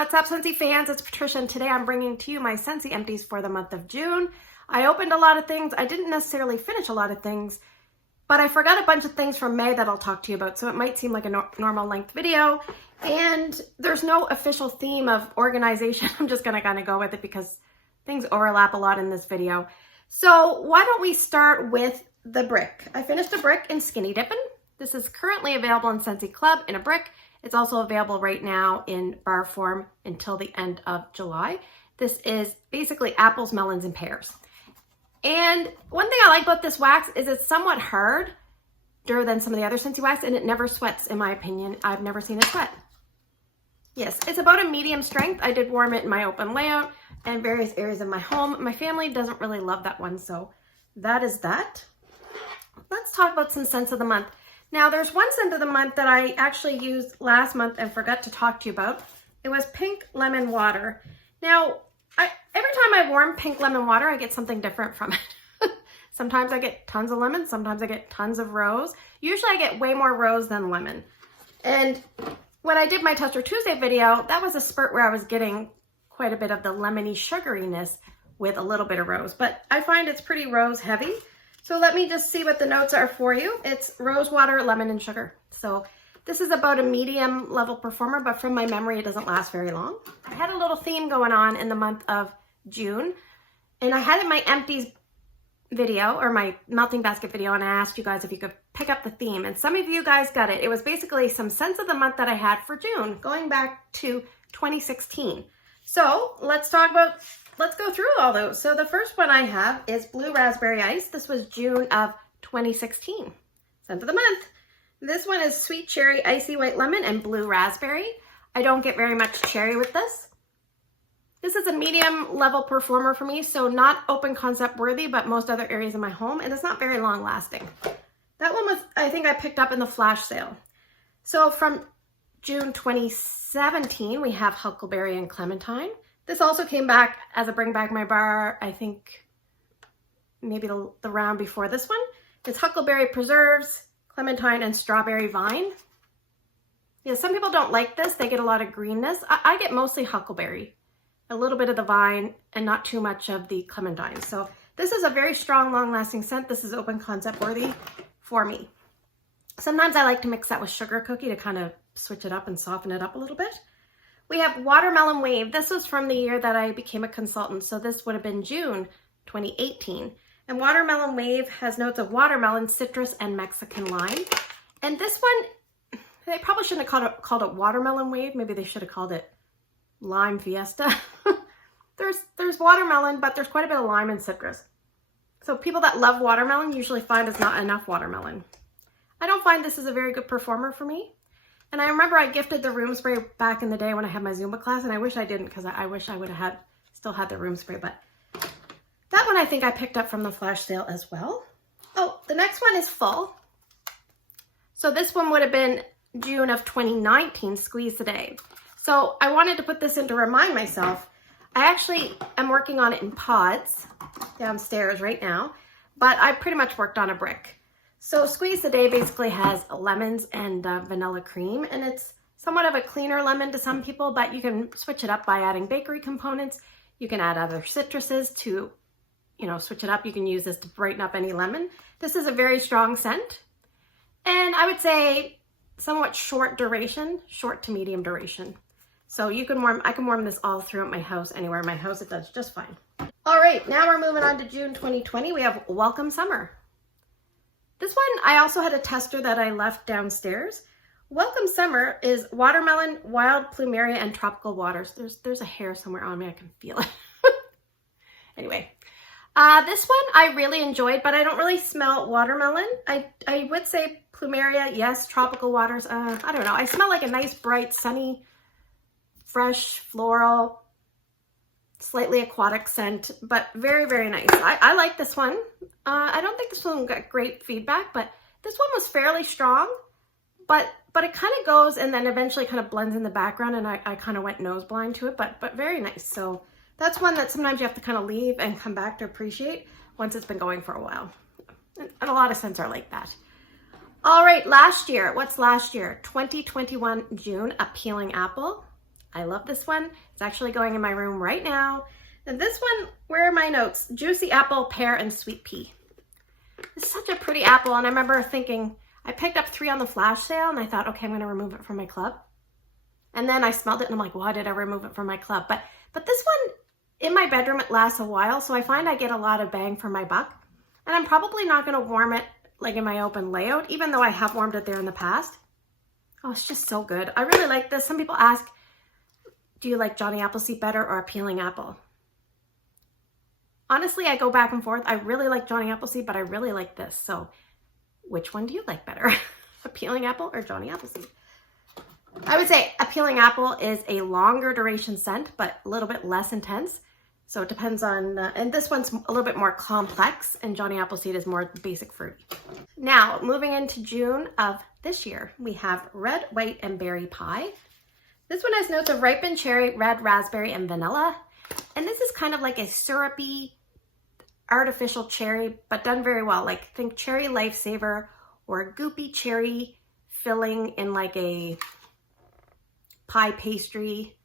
What's up, Scentsy fans? It's Patricia, and today I'm bringing to you my Scentsy Empties for the month of June. I opened a lot of things. I didn't necessarily finish a lot of things, but I forgot a bunch of things from May that I'll talk to you about, so it might seem like a normal length video. And there's no official theme of organization. I'm just gonna kind of go with it because things overlap a lot in this video. So why don't we start with the brick? I finished a brick in Skinny Dippin'. This is currently available in Scentsy Club in a brick. It's also available right now in bar form until the end of July. This is basically apples, melons, and pears. And one thing I like about this wax is it's somewhat harder than some of the other Scentsy wax, and it never sweats, in my opinion. I've never seen it sweat. Yes, it's about a medium strength. I did warm it in my open layout and various areas of my home. My family doesn't really love that one, so that is that. Let's talk about some scents of the month. Now, there's one scent of the month that I actually used last month and forgot to talk to you about. It was Pink Lemon Water. Now, every time I warm Pink Lemon Water, I get something different from it. Sometimes I get tons of lemon, sometimes I get tons of rose. Usually I get way more rose than lemon. And when I did my Tester Tuesday video, that was a spurt where I was getting quite a bit of the lemony sugariness with a little bit of rose. But I find it's pretty rose heavy. So let me just see what the notes are for you. It's rose water, lemon, and sugar. So this is about a medium level performer, but from my memory, it doesn't last very long. I had a little theme going on in the month of June, and I had in my empties video or my melting basket video, and I asked you guys if you could pick up the theme, and some of you guys got it. It was basically some scents of the month that I had for June, going back to 2016. So let's go through all those. So the first one I have is Blue Raspberry Ice. This was June of 2016. Scent of the month. This one is Sweet Cherry, Icy White Lemon, and Blue Raspberry. I don't get very much cherry with this. This is a medium level performer for me, so not open concept worthy, but most other areas of my home, and it's not very long lasting. That one was, I think I picked up in the flash sale. So from June 2017, we have Huckleberry and Clementine. This also came back as a Bring Back My Bar, I think maybe the round before this one. It's Huckleberry Preserves, Clementine, and Strawberry Vine. Yeah, some people don't like this. They get a lot of greenness. I get mostly Huckleberry, a little bit of the vine, and not too much of the Clementine. So this is a very strong, long-lasting scent. This is open concept worthy for me. Sometimes I like to mix that with Sugar Cookie to kind of switch it up and soften it up a little bit. We have Watermelon Wave. This was from the year that I became a consultant, so this would have been June 2018. And Watermelon Wave has notes of watermelon, citrus, and Mexican lime. And this one, they probably shouldn't have called it Watermelon Wave. Maybe they should have called it Lime Fiesta. There's watermelon, but there's quite a bit of lime and citrus. So people that love watermelon usually find it's not enough watermelon. I don't find this is a very good performer for me. And I remember I gifted the room spray back in the day when I had my Zumba class, and I wish I didn't because I wish I would have still had the room spray, but that one I think I picked up from the flash sale as well. Oh, the next one is Full. So this one would have been June of 2019, Squeeze the Day. So I wanted to put this in to remind myself. I actually am working on it in pods downstairs right now, but I pretty much worked on a brick. So Squeeze the Day basically has lemons and vanilla cream, and it's somewhat of a cleaner lemon to some people, but you can switch it up by adding bakery components. You can add other citruses to, switch it up. You can use this to brighten up any lemon. This is a very strong scent, and I would say somewhat short duration, short to medium duration. So I can warm this all throughout my house, anywhere in my house, it does just fine. All right, now we're moving on to June 2020. We have Welcome Summer. This one, I also had a tester that I left downstairs. Welcome Summer is watermelon, wild plumeria, and tropical waters. There's a hair somewhere on me. I can feel it. Anyway, this one I really enjoyed, but I don't really smell watermelon. I would say plumeria, yes. Tropical waters, I don't know. I smell like a nice, bright, sunny, fresh, floral, slightly aquatic scent, but very, very nice. I like this one. I don't think this one got great feedback, but this one was fairly strong, but it kind of goes and then eventually kind of blends in the background, and I kind of went nose blind to it, but very nice. So that's one that sometimes you have to kind of leave and come back to appreciate once it's been going for a while. And a lot of scents are like that. All right, last year, what's last year? 2021 June, a Peeling Apple. I love this one. It's actually going in my room right now. And this one, where are my notes? Juicy apple, pear, and sweet pea. It's such a pretty apple, and I remember thinking, I picked up 3 on the flash sale, and I thought, okay, I'm gonna remove it from my club. And then I smelled it, and I'm like, why did I remove it from my club? But this one, in my bedroom, it lasts a while, so I find I get a lot of bang for my buck. And I'm probably not gonna warm it like in my open layout, even though I have warmed it there in the past. Oh, it's just so good. I really like this. Some people ask, do you like Johnny Appleseed better or Appealing Apple? Honestly, I go back and forth. I really like Johnny Appleseed, but I really like this. So which one do you like better? Appealing Apple or Johnny Appleseed? I would say Appealing Apple is a longer duration scent, but a little bit less intense. So it depends on, and this one's a little bit more complex, and Johnny Appleseed is more basic fruity. Now, moving into June of this year, we have Red, White, and Berry Pie. This one has notes of ripened cherry, red raspberry, and vanilla. And this is kind of like a syrupy, artificial cherry, but done very well. Like think Cherry Lifesaver or a goopy cherry filling in like a pie pastry.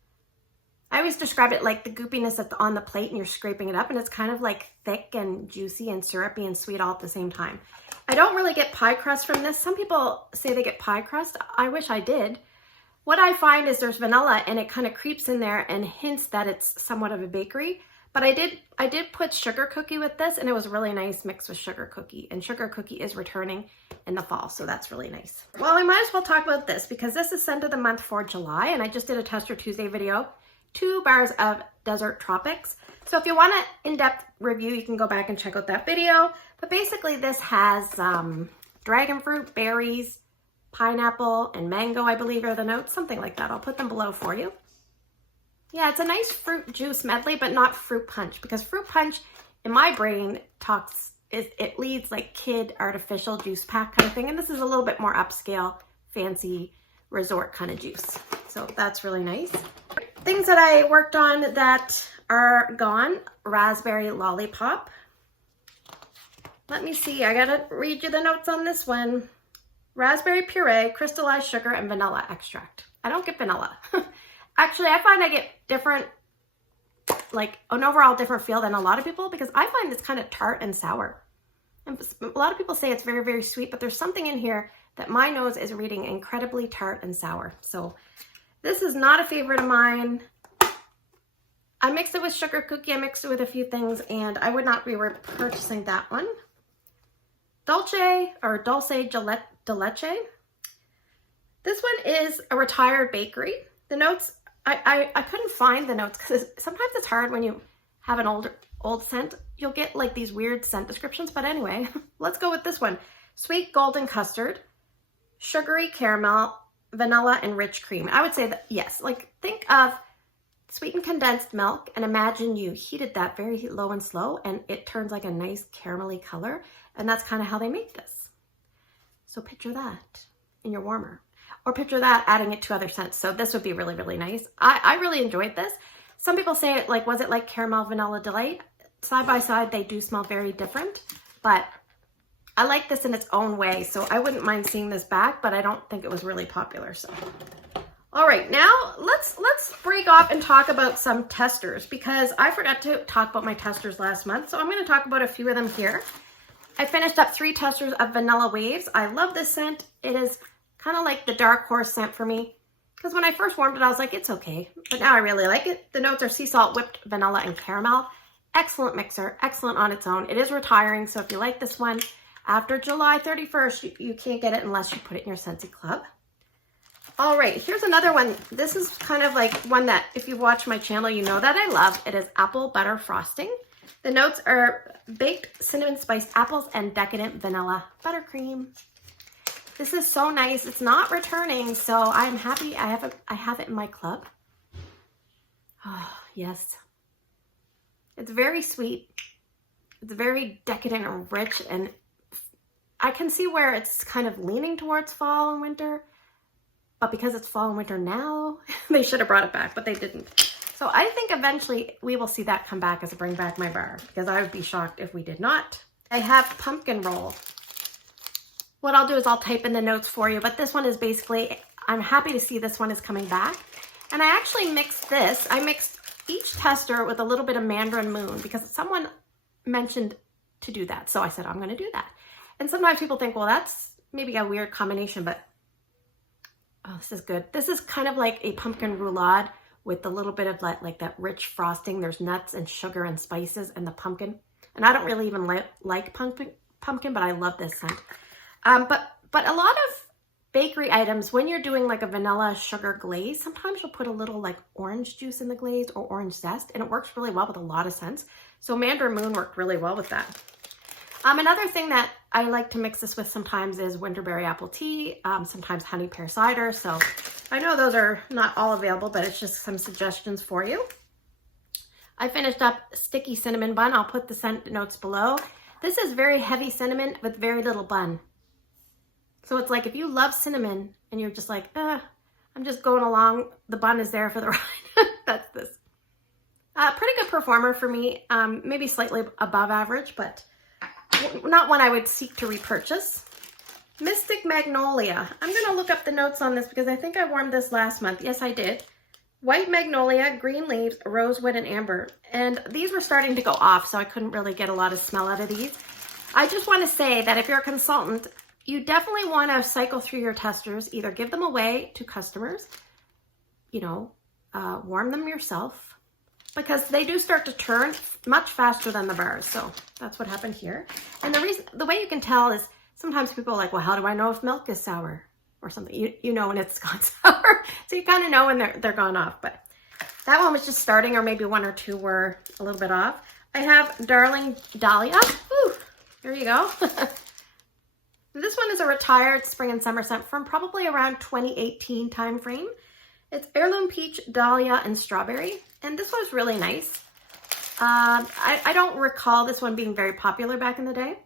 I always describe it like the goopiness that's on the plate and you're scraping it up, and it's kind of like thick and juicy and syrupy and sweet all at the same time. I don't really get pie crust from this. Some people say they get pie crust. I wish I did. What I find is there's vanilla and it kind of creeps in there and hints that it's somewhat of a bakery. But I did put sugar cookie with this, and it was really nice mixed with sugar cookie. And sugar cookie is returning in the fall, so that's really nice. Well, I might as well talk about this because this is scent of the month for July, and I just did a Tester Tuesday video. 2 bars of Desert Tropics. So if you want an in-depth review, you can go back and check out that video. But basically this has dragon fruit, berries, pineapple, and mango, I believe are the notes, something like that. I'll put them below for you. Yeah, it's a nice fruit juice medley, but not fruit punch, because fruit punch in my brain it leads like kid artificial juice pack kind of thing. And this is a little bit more upscale, fancy resort kind of juice. So that's really nice. Things that I worked on that are gone. Raspberry lollipop. Let me see, I gotta read you the notes on this one. Raspberry puree, crystallized sugar, and vanilla extract. I don't get vanilla. Actually, I find I get different, like an overall different feel than a lot of people, because I find it's kind of tart and sour. And a lot of people say it's very, very sweet, but there's something in here that my nose is reading incredibly tart and sour. So this is not a favorite of mine. I mixed it with sugar cookie, I mixed it with a few things, and I would not be repurchasing that one. Dulce de leche. This one is a retired bakery. The notes, I couldn't find the notes because sometimes it's hard when you have an old scent. You'll get like these weird scent descriptions, but anyway, let's go with this one. Sweet golden custard, sugary caramel, vanilla, and rich cream. I would say that, yes, like think of sweetened condensed milk and imagine you heated that very low and slow and it turns like a nice caramelly color. And that's kind of how they make this. So picture that in your warmer, or picture that adding it to other scents. So this would be really, really nice. I really enjoyed this. Some people say like, was it like caramel vanilla delight? Side by side, they do smell very different, but I like this in its own way. So I wouldn't mind seeing this back, but I don't think it was really popular. So, all right, now let's break off and talk about some testers, because I forgot to talk about my testers last month. So I'm going to talk about a few of them here. I finished up 3 testers of Vanilla Waves. I love this scent. It is kind of like the dark horse scent for me, because when I first warmed it, I was like, it's okay. But now I really like it. The notes are sea salt, whipped vanilla, and caramel. Excellent mixer, excellent on its own. It is retiring, so if you like this one, after July 31st, you can't get it unless you put it in your Scentsy Club. All right, here's another one. This is kind of like one that, if you've watched my channel, you know that I love. It is apple butter frosting. The notes are baked cinnamon spiced apples and decadent vanilla buttercream. This is so nice. It's not returning, so I'm happy I have it in my club. Oh, yes. It's very sweet. It's very decadent and rich, and I can see where it's kind of leaning towards fall and winter, but because it's fall and winter now, they should have brought it back, but they didn't. So I think eventually we will see that come back as a bring back my bar, because I would be shocked if we did not. I have pumpkin roll. What I'll do is I'll type in the notes for you, but this one is basically, I'm happy to see this one is coming back. And I actually mixed this. I mixed each tester with a little bit of Mandarin Moon because someone mentioned to do that. So I said, I'm going to do that. And sometimes people think, well, that's maybe a weird combination, but oh, this is good. This is kind of like a pumpkin roulade with a little bit of like that rich frosting. There's nuts and sugar and spices and the pumpkin. And I don't really even like pumpkin, but I love this scent. But a lot of bakery items, when you're doing like a vanilla sugar glaze, sometimes you'll put a little like orange juice in the glaze or orange zest, and it works really well with a lot of scents. So Mandarin Moon worked really well with that. Another thing that I like to mix this with sometimes is winterberry apple tea, sometimes honey pear cider. So I know those are not all available, but it's just some suggestions for you. I finished up sticky cinnamon bun. I'll put the scent notes below. This is very heavy cinnamon with very little bun. So it's like if you love cinnamon and you're just like, I'm just going along, the bun is there for the ride. That's this. Pretty good performer for me, maybe slightly above average, but not one I would seek to repurchase. Mystic Magnolia. I'm going to look up the notes on this because I think I warmed this last month. Yes, I did. White magnolia, green leaves, rosewood, and amber. And these were starting to go off, so I couldn't really get a lot of smell out of these. I just want to say that if you're a consultant, you definitely want to cycle through your testers, either give them away to customers, warm them yourself, because they do start to turn much faster than the bars. So that's what happened here. And the way you can tell is sometimes people are like, well, how do I know if milk is sour or something? You know when it's gone sour. So you kind of know when they're gone off. But that one was just starting, or maybe one or two were a little bit off. I have Darling Dahlia. Ooh, there you go. This one is a retired spring and summer scent from probably around 2018 time frame. It's Heirloom Peach, Dahlia, and Strawberry. And this one's really nice. I don't recall this one being very popular back in the day.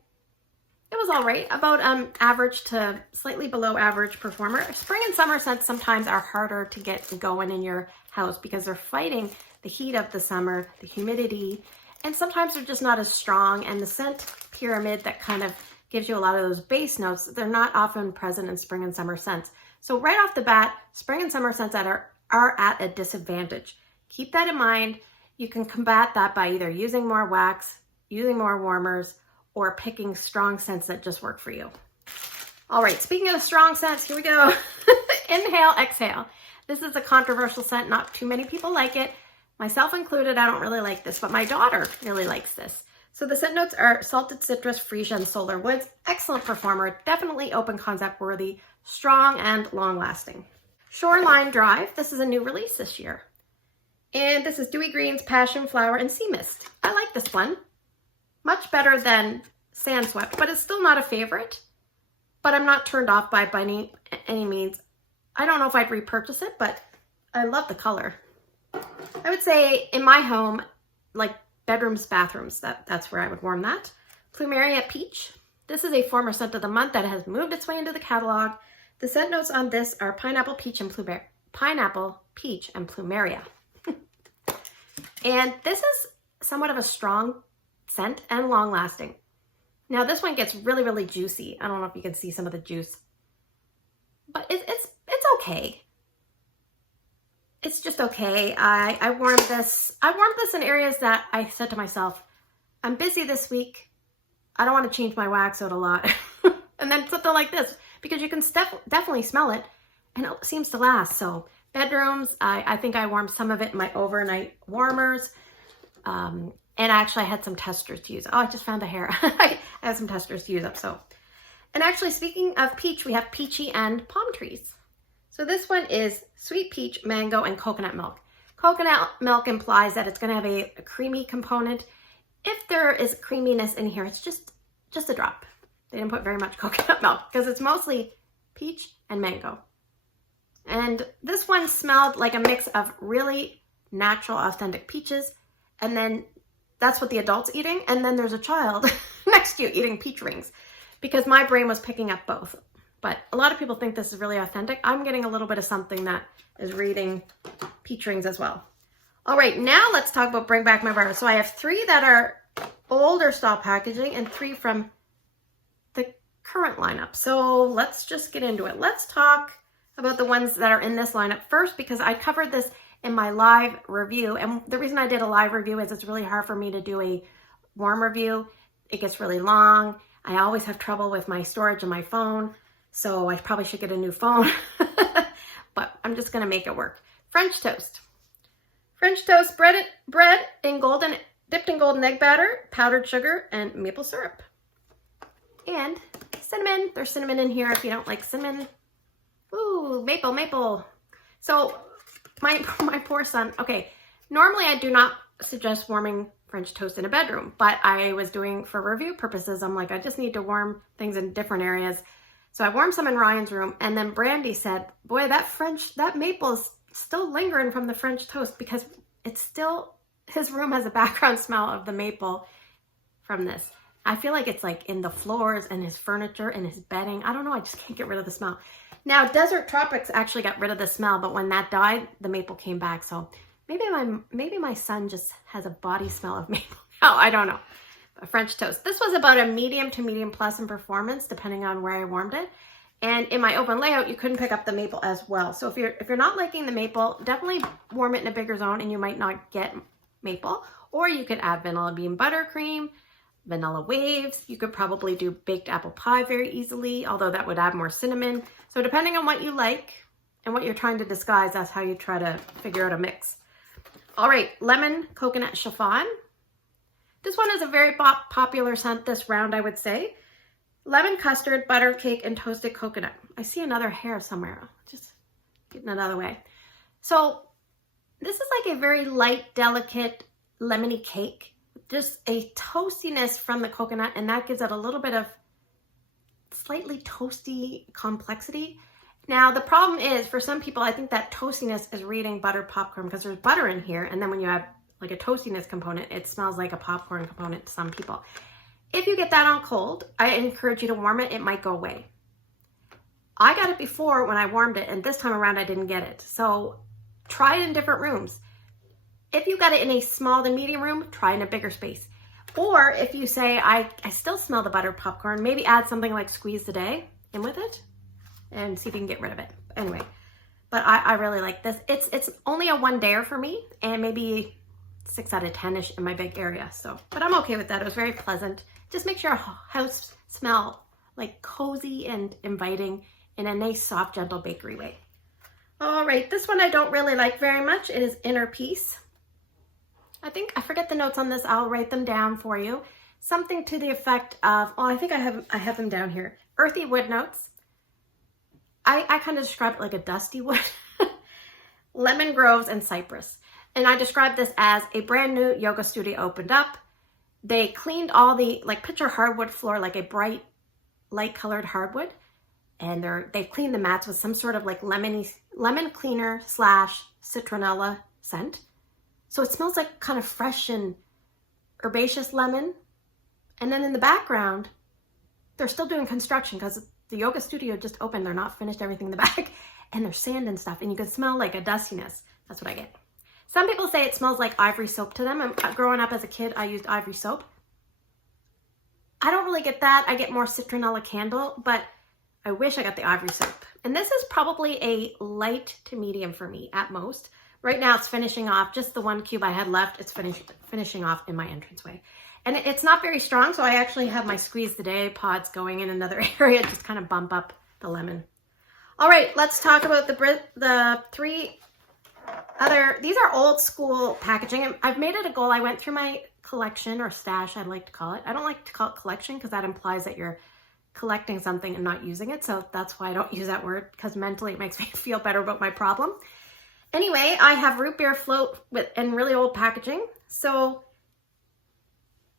It was all right, about average to slightly below average performer. Spring and summer scents sometimes are harder to get going in your house because they're fighting the heat of the summer, the humidity, and sometimes they're just not as strong. And the scent pyramid that kind of gives you a lot of those base notes, they're not often present in spring and summer scents. So right off the bat, spring and summer scents are at a disadvantage. Keep that in mind. You can combat that by either using more wax, using more warmers, or picking strong scents that just work for you. All right, speaking of strong scents, here we go. Inhale, exhale. This is a controversial scent. Not too many people like it. Myself included, I don't really like this, but my daughter really likes this. So the scent notes are salted citrus, freesia, and solar woods. Excellent performer, definitely open concept worthy, strong and long lasting. Shoreline Drive, this is a new release this year. And this is Dewy Greens, Passion Flower, and Sea Mist. I like this one. Much better than Sand Swept, but it's still not a favorite. But I'm not turned off by any means. I don't know if I'd repurchase it, but I love the color. I would say in my home, like bedrooms, bathrooms, that's where I would warm that. Plumeria Peach. This is a former scent of the month that has moved its way into the catalog. The scent notes on this are pineapple, peach, and plumeria. And this is somewhat of a strong scent and long lasting. Now this one gets really, really juicy. I don't know if you can see some of the juice, but it's okay. It's just okay. I warmed this in areas that I said to myself, I'm busy this week. I don't want to change my wax out a lot. And then something like this, because you can definitely smell it and it seems to last. So bedrooms, I think I warmed some of it in my overnight warmers. And actually I had some testers to use. Oh, I just found the hair. I have some testers to use up. So, and actually speaking of peach, we have peachy and palm trees. So this one is sweet peach, mango, and coconut milk. Coconut milk implies that it's going to have a creamy component. If there is creaminess in here, it's just a drop. They didn't put very much coconut milk because it's mostly peach and mango. And this one smelled like a mix of really natural, authentic peaches, and then that's what the adult's eating, and then there's a child next to you eating peach rings, because my brain was picking up both. But a lot of people think this is really authentic. I'm getting a little bit of something that is reading peach rings as well. All right, now let's talk about Bring Back My Bars. So I have 3 that are older style packaging and 3 from the current lineup. So let's just get into it. Let's talk about the ones that are in this lineup first because I covered this in my live review. And the reason I did a live review is it's really hard for me to do a warm review. It gets really long. I always have trouble with my storage on my phone, so I probably should get a new phone. But I'm just gonna make it work. French toast. French toast bread dipped in golden egg batter, powdered sugar, and maple syrup. And cinnamon. There's cinnamon in here if you don't like cinnamon. Ooh, maple. So my poor son. Okay, normally I do not suggest warming French toast in a bedroom, but I was doing for review purposes. I'm like, I just need to warm things in different areas. So I warmed some in Ryan's room, and then Brandy said, boy, that maple is still lingering from the French toast because it's still, his room has a background smell of the maple from this. I feel like it's like in the floors and his furniture and his bedding. I don't know, I just can't get rid of the smell. Now, Desert Tropics actually got rid of the smell, but when that died, the maple came back. So maybe my son just has a body smell of maple. Oh, I don't know. French toast. This was about a medium to medium plus in performance, depending on where I warmed it. And in my open layout, you couldn't pick up the maple as well. So if you're not liking the maple, definitely warm it in a bigger zone and you might not get maple. Or you could add vanilla bean buttercream, vanilla waves. You could probably do baked apple pie very easily, although that would add more cinnamon. So depending on what you like and what you're trying to disguise, that's how you try to figure out a mix. All right, lemon coconut chiffon. This one is a very popular scent this round, I would say. Lemon custard, butter cake, and toasted coconut. I see another hair somewhere. Just getting another way. So this is like a very light, delicate, lemony cake. Just a toastiness from the coconut, and that gives it a little bit of slightly toasty complexity. Now, the problem is, for some people, I think that toastiness is reading buttered popcorn because there's butter in here, and then when you add like a toastiness component, it smells like a popcorn component to some people. If you get that on cold, I encourage you to warm it. It might go away. I got it before when I warmed it, and this time around I didn't get it. So try it in different rooms. If you got it in a small to medium room, try in a bigger space. Or if you say, I still smell the buttered popcorn, maybe add something like Squeeze the Day in with it and see if you can get rid of it. Anyway, but I really like this. It's only a 1-dayer for me, and maybe 6 out of 10-ish in my big area. So, but I'm okay with that. It was very pleasant. Just make sure our house smell like cozy and inviting in a nice, soft, gentle bakery way. All right, this one I don't really like very much. It is Inner Peace. I forget the notes on this. I'll write them down for you. Something to the effect of, I think I have them down here. Earthy wood notes. I kind of describe it like a dusty wood. Lemon groves and cypress. And I described this as a brand new yoga studio opened up. They cleaned all the, like, picture hardwood floor, like a bright, light colored hardwood. And they've cleaned the mats with some sort of like lemon cleaner / citronella scent. So it smells like kind of fresh and herbaceous lemon. And then in the background, they're still doing construction because the yoga studio just opened. They're not finished everything in the back. And there's sand and stuff. And you can smell like a dustiness. That's what I get. Some people say it smells like ivory soap to them. Growing up as a kid, I used ivory soap. I don't really get that. I get more citronella candle, but I wish I got the ivory soap. And this is probably a light to medium for me at most. Right now it's finishing off, just the one cube I had left, it's finishing off in my entranceway. And it's not very strong, so I actually have my Squeeze the Day pods going in another area, just kind of bump up the lemon. All right, let's talk about the 3 other, these are old school packaging. I've made it a goal. I went through my collection or stash, I'd like to call it. I don't like to call it collection because that implies that you're collecting something and not using it. So that's why I don't use that word, because mentally it makes me feel better about my problem. Anyway, I have root beer float in really old packaging. So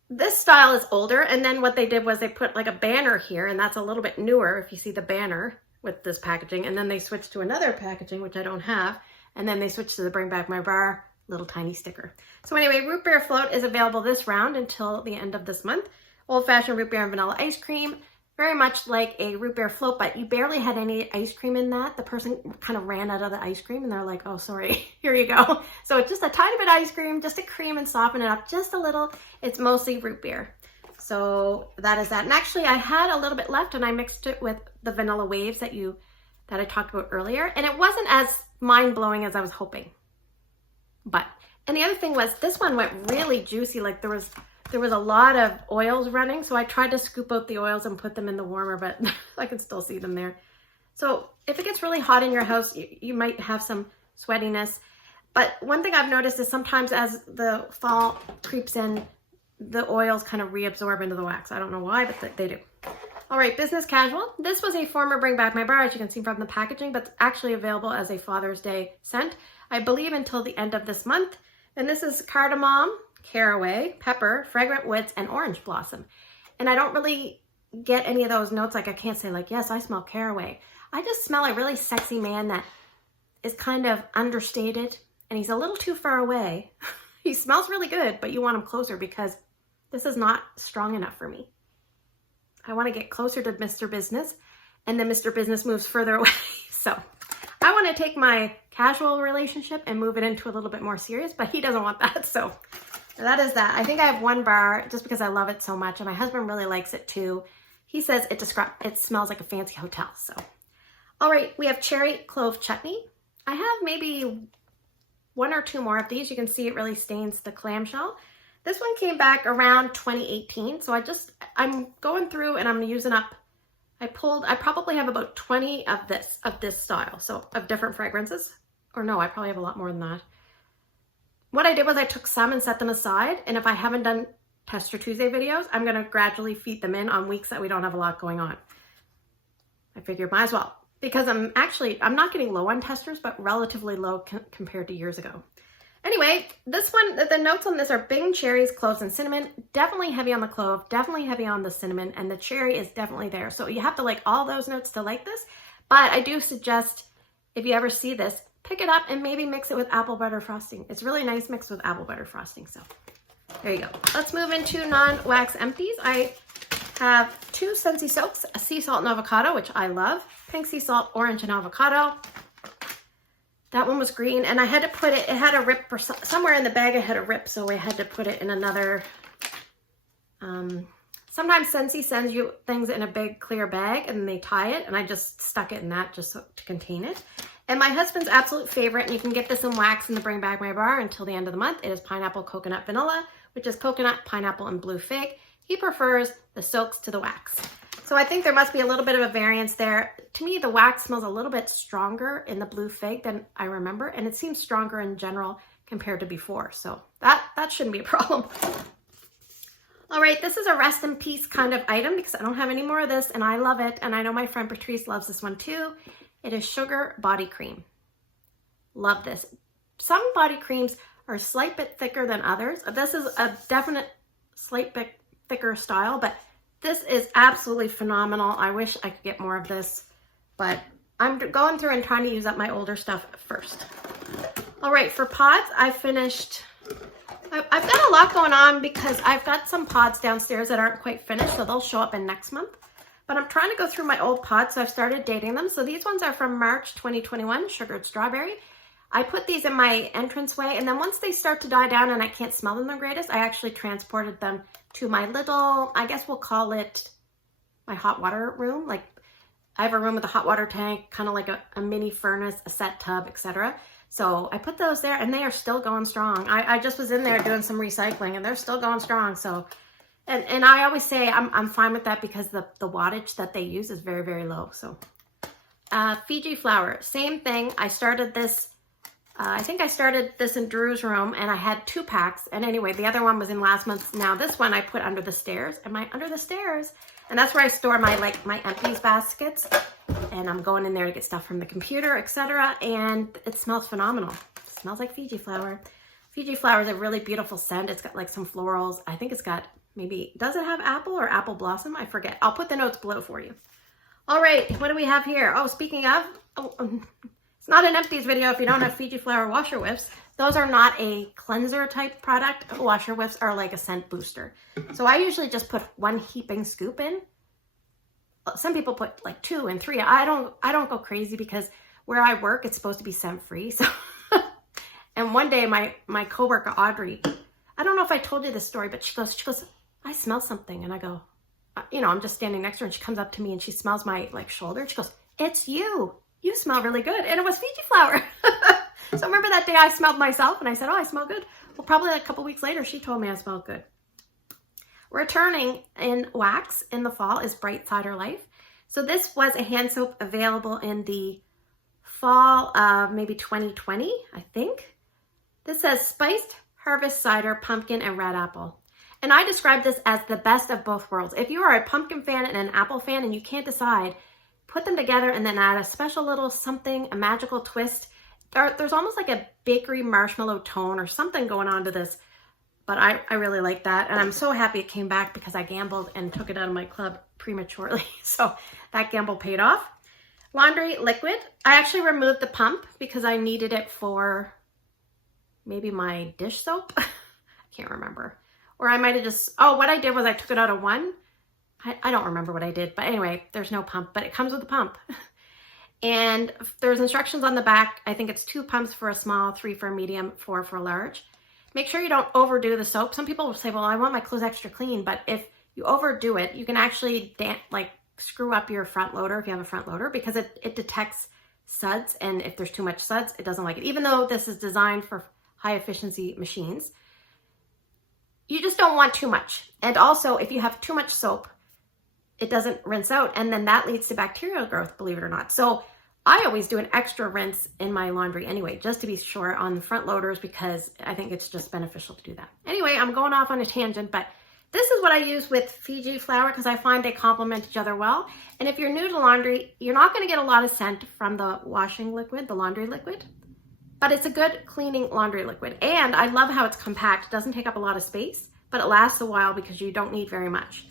this style is older. And then what they did was they put like a banner here, and that's a little bit newer if you see the banner with this packaging. And then they switched to another packaging, which I don't have. And then they switched to the Bring Back My Bar little tiny sticker. So anyway, root beer float is available this round until the end of this month. Old fashioned root beer and vanilla ice cream. Very much like a root beer float, but you barely had any ice cream in that. The person kind of ran out of the ice cream and they're like, oh, sorry, here you go. So it's just a tiny bit of ice cream, just to cream and soften it up just a little. It's mostly root beer. So that is that. And actually I had a little bit left and I mixed it with the vanilla waves that that I talked about earlier, and it wasn't as mind-blowing as I was hoping. And the other thing was, this one went really juicy. Like there was a lot of oils running, so I tried to scoop out the oils and put them in the warmer, but I can still see them there. So if it gets really hot in your house, you might have some sweatiness. But one thing I've noticed is sometimes as the fall creeps in, the oils kind of reabsorb into the wax. I don't know why, but they do. All right, business casual. This was a former Bring Back My Bar, as you can see from the packaging, but it's actually available as a Father's Day scent, I believe until the end of this month. And this is cardamom, caraway, pepper, fragrant woods, and orange blossom. And I don't really get any of those notes. Like I can't say like, yes, I smell caraway. I just smell a really sexy man that is kind of understated and he's a little too far away. He smells really good, but you want him closer because this is not strong enough for me. I want to get closer to Mr. Business, and then Mr. Business moves further away. So I want to take my casual relationship and move it into a little bit more serious, but he doesn't want that. So that is that. I think I have one bar just because I love it so much, and my husband really likes it too. He says it smells like a fancy hotel. So, all right, we have cherry clove chutney. I have maybe one or two more of these. You can see it really stains the clamshell. This one came back around 2018. So I'm going through and I'm using up, I probably have about 20 of this style. So of different fragrances, or no, I probably have a lot more than that. What I did was I took some and set them aside. And if I haven't done Tester Tuesday videos, I'm going to gradually feed them in on weeks that we don't have a lot going on. I figured might as well, because I'm not getting low on testers, but relatively low compared to years ago. Anyway, this one, the notes on this are Bing cherries, cloves, and cinnamon. Definitely heavy on the clove, definitely heavy on the cinnamon, and the cherry is definitely there. So you have to like all those notes to like this. But I do suggest, if you ever see this, pick it up and maybe mix it with apple butter frosting. It's really nice mixed with apple butter frosting. So there you go. Let's move into non-wax empties. I have two Scentsy soaps, a sea salt and avocado, which I love, pink sea salt, orange, and avocado. That one was green, and I had to put it had a rip, somewhere in the bag it had a rip, so I had to put it in another, sometimes Scentsy sends you things in a big clear bag, and they tie it, and I just stuck it in that just to contain it. And my husband's absolute favorite, and you can get this in wax in the Bring Back My Bar until the end of the month, it is pineapple coconut vanilla, which is coconut, pineapple, and blue fig. He prefers the soaks to the wax. So I think there must be a little bit of a variance there. To me, the wax smells a little bit stronger in the blue fig than I remember, and it seems stronger in general compared to before. So that shouldn't be a problem. All right, this is a rest in peace kind of item because I don't have any more of this, and I love it, and I know my friend Patrice loves this one too. It is Sugar Body Cream. Love this. Some body creams are a slight bit thicker than others. This is a definite slight bit thicker style, but this is absolutely phenomenal. I wish I could get more of this, but I'm going through and trying to use up my older stuff first. All right, for pods, I've got a lot going on because I've got some pods downstairs that aren't quite finished, so they'll show up in next month. But I'm trying to go through my old pods, so I've started dating them. So these ones are from March 2021, Sugared Strawberry. I put these in my entranceway, and then once they start to die down and I can't smell them the greatest, I actually transported them to my little, I guess we'll call it my hot water room. Like I have a room with a hot water tank, kind of like a mini furnace, a set tub, etc. So I put those there and they are still going strong. I just was in there doing some recycling and they're still going strong. So, and I always say I'm fine with that because the wattage that they use is very, very low. So Fiji flower, same thing. I started this I think I started this in Drew's room and I had 2 packs. And anyway, the other one was in last month. Now this one I put under the stairs. Am I under the stairs? And that's where I store my empties baskets. And I'm going in there to get stuff from the computer, etc. And it smells phenomenal. It smells like Fiji flower. Fiji flower is a really beautiful scent. It's got like some florals. I think it's got maybe, does it have apple or apple blossom? I forget. I'll put the notes below for you. All right, what do we have here? Oh, speaking of, it's not an empties video if you don't have Fiji flower washer whiffs. Those are not a cleanser type product. Washer whiffs are like a scent booster. So I usually just put 1 heaping scoop in. Some people put like 2 and 3. I don't go crazy because where I work, it's supposed to be scent free. So, and one day my coworker Audrey, I don't know if I told you this story, but she goes, I smell something, and I go, I'm just standing next to her, and she comes up to me and she smells my shoulder. She goes, it's you. you smell really good. And it was Fiji flower. So remember that day I smelled myself and I said, oh, I smell good. Well, probably like a couple weeks later, she told me I smelled good. Returning in wax in the fall is Bright Cider Life. So this was a hand soap available in the fall of maybe 2020, I think. This says spiced harvest cider, pumpkin, and red apple. And I describe this as the best of both worlds. If you are a pumpkin fan and an apple fan and you can't decide, put them together and then add a special little something, a magical twist. There's almost like a bakery marshmallow tone or something going on to this. But I really like that. And I'm so happy it came back because I gambled and took it out of my club prematurely. So that gamble paid off. Laundry liquid. I actually removed the pump because I needed it for maybe my dish soap. I can't remember. Or I might have just, oh, what I did was I took it out of one. I don't remember what I did. But anyway, there's no pump, but it comes with a pump. And there's instructions on the back. I think it's 2 pumps for a small, 3 for a medium, 4 for a large. Make sure you don't overdo the soap. Some people will say, well, I want my clothes extra clean. But if you overdo it, you can actually screw up your front loader if you have a front loader because it detects suds. And if there's too much suds, it doesn't like it. Even though this is designed for high efficiency machines, you just don't want too much. And also, if you have too much soap, it doesn't rinse out. And then that leads to bacterial growth, believe it or not. So I always do an extra rinse in my laundry anyway, just to be sure on the front loaders because I think it's just beneficial to do that. Anyway, I'm going off on a tangent, but this is what I use with Fiji flower because I find they complement each other well. And if you're new to laundry, you're not going to get a lot of scent from the washing liquid, the laundry liquid, but it's a good cleaning laundry liquid. And I love how it's compact. It doesn't take up a lot of space, but it lasts a while because you don't need very much.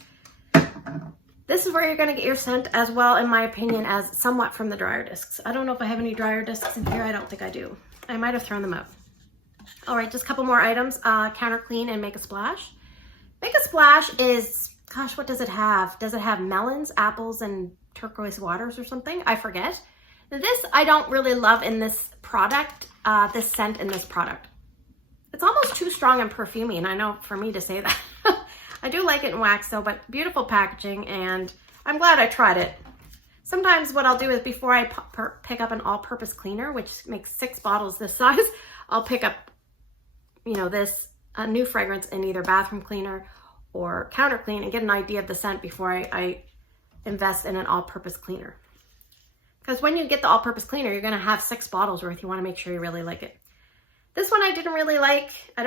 This is where you're going to get your scent as well, in my opinion, as somewhat from the dryer discs. I don't know if I have any dryer discs in here. I don't think I do. I might have thrown them out. All right, just a couple more items. Counter Clean and Make a Splash. Make a Splash is, gosh, what does it have? Does it have melons, apples, and turquoise waters or something? I forget. This I don't really love in this product, this scent in this product. It's almost too strong and perfumey, and I know for me to say that. I do like it in wax though, but beautiful packaging, and I'm glad I tried it. Sometimes what I'll do is before I pick up an all-purpose cleaner, which makes 6 bottles this size, I'll pick up, a new fragrance in either bathroom cleaner or counter clean and get an idea of the scent before I invest in an all-purpose cleaner. Because when you get the all-purpose cleaner, you're going to have 6 bottles worth. You want to make sure you really like it. This one I didn't really like. I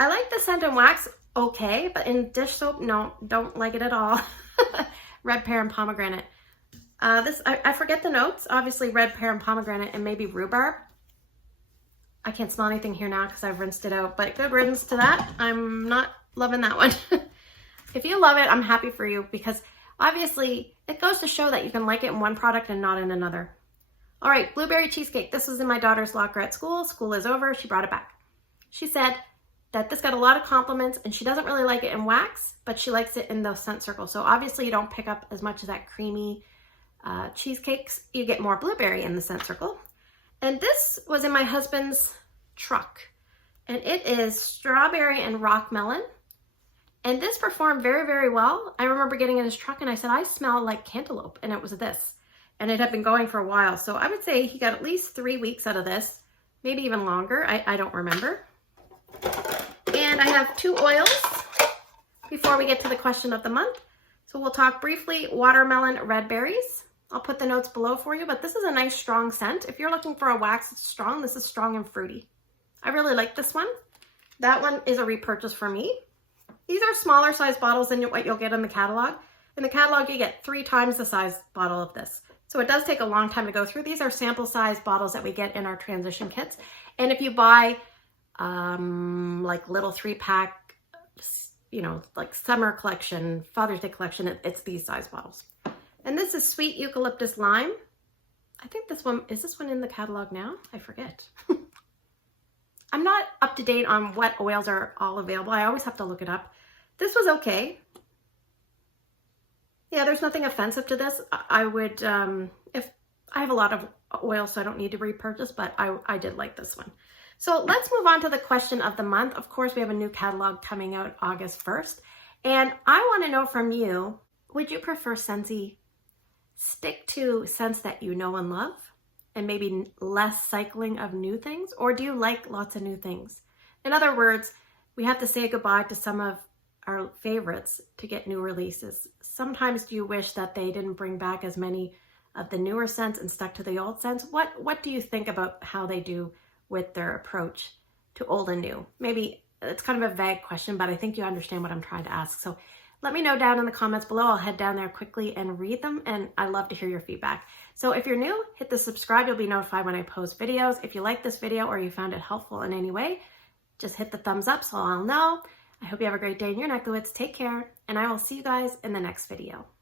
like the scent in wax. Okay, but in dish soap, no, don't like it at all. Red pear and pomegranate. I forget the notes. Obviously red pear and pomegranate and maybe rhubarb. I can't smell anything here now because I've rinsed it out, but good riddance to that. I'm not loving that one. If you love it, I'm happy for you because obviously it goes to show that you can like it in one product and not in another. All right, blueberry cheesecake. This was in my daughter's locker at school. School is over. She brought it back. She said that this got a lot of compliments and she doesn't really like it in wax, but she likes it in the scent circle. So obviously you don't pick up as much of that creamy cheesecakes. You get more blueberry in the scent circle. And this was in my husband's truck. And it is strawberry and rock melon. And this performed very, very well. I remember getting in his truck and I said, I smell like cantaloupe. And it was this. And it had been going for a while. So I would say he got at least 3 weeks out of this. Maybe even longer. I don't remember. And I have 2 oils before we get to the question of the month. So we'll talk briefly watermelon red berries. I'll put the notes below for you, but this is a nice strong scent. If you're looking for a wax that's strong, this is strong and fruity. I really like this one. That one is a repurchase for me. These are smaller size bottles than what you'll get in the catalog. In the catalog, you get 3 times the size bottle of this. So it does take a long time to go through. These are sample size bottles that we get in our transition kits. And if you buy like little 3-pack, like summer collection, Father's Day collection, it's these size bottles. And this is sweet eucalyptus lime. I think this one, is this one in the catalog now? I forget. I'm not up to date on what oils are all available. I always have to look it up. This was okay. Yeah, there's nothing offensive to this. I would, if I have a lot of oil, so I don't need to repurchase, but I did like this one. So let's move on to the question of the month. Of course, we have a new catalog coming out August 1st. And I want to know from you, would you prefer Scentsy stick to scents that you know and love? and maybe less cycling of new things? Or do you like lots of new things? In other words, we have to say goodbye to some of our favorites to get new releases. Sometimes do you wish that they didn't bring back as many of the newer scents and stuck to the old scents? What do you think about how they do with their approach to old and new? Maybe it's kind of a vague question, but I think you understand what I'm trying to ask. So let me know down in the comments below. I'll head down there quickly and read them, and I love to hear your feedback. So if you're new, hit the subscribe. You'll be notified when I post videos. If you like this video or you found it helpful in any way, just hit the thumbs up so I'll know. I hope you have a great day in your neck of the woods. Take care, and I will see you guys in the next video.